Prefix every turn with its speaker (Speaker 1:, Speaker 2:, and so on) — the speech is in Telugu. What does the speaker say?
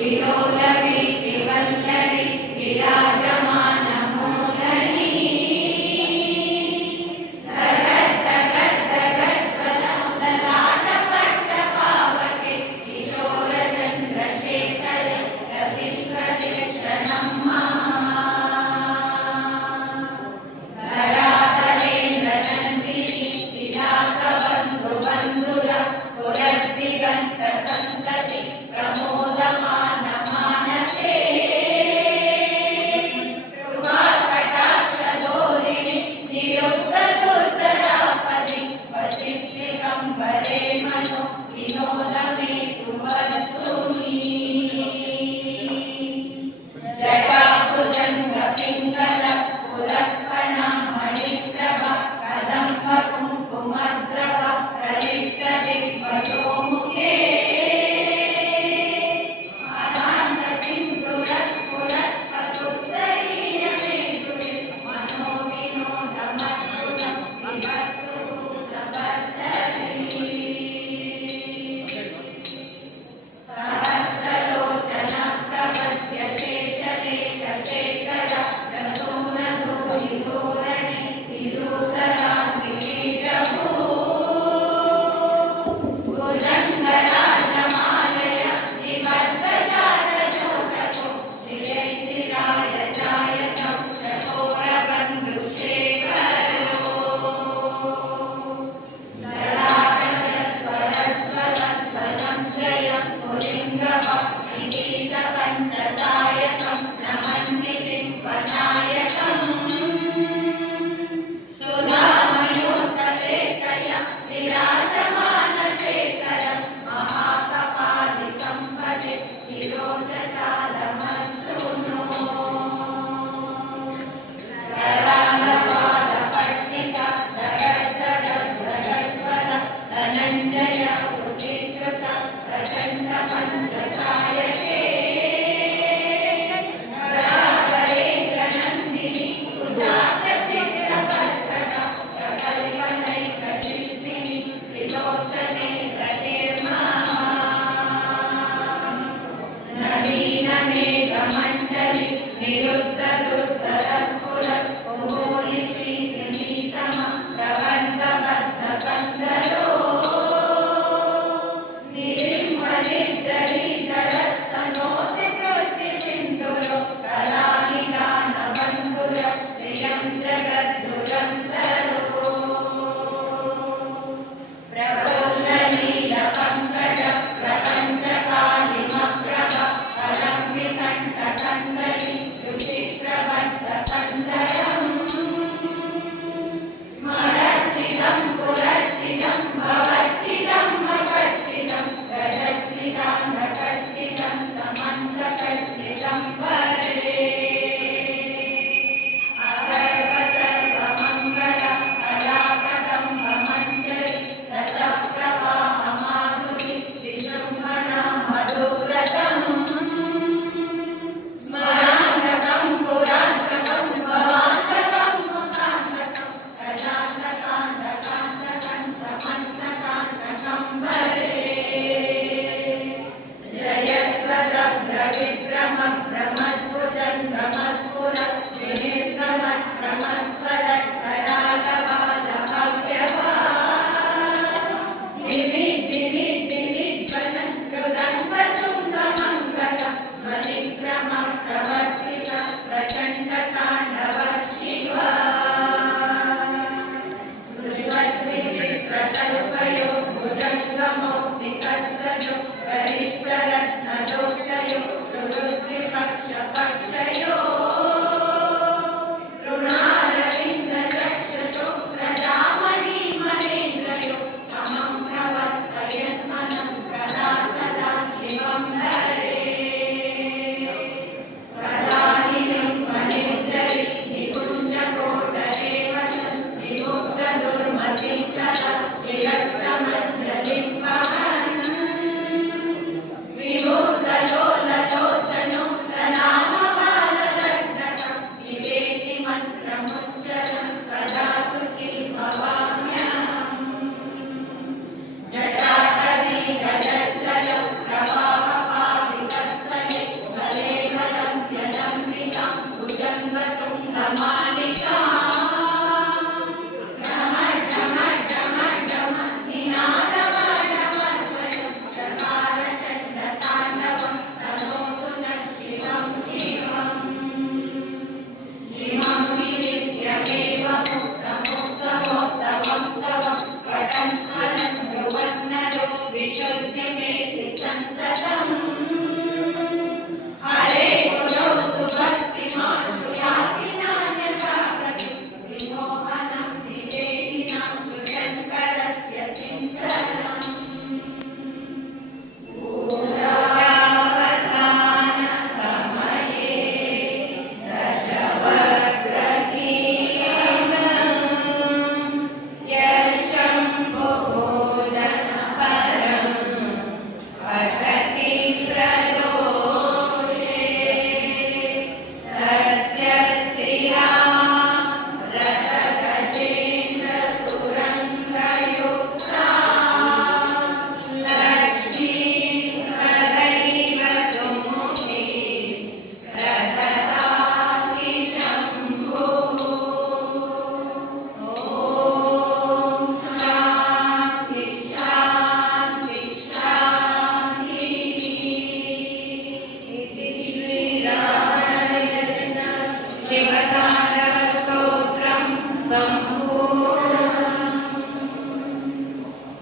Speaker 1: విలోలవీచి వల్లరి విరాజమాన ನಿರುತ್ತದು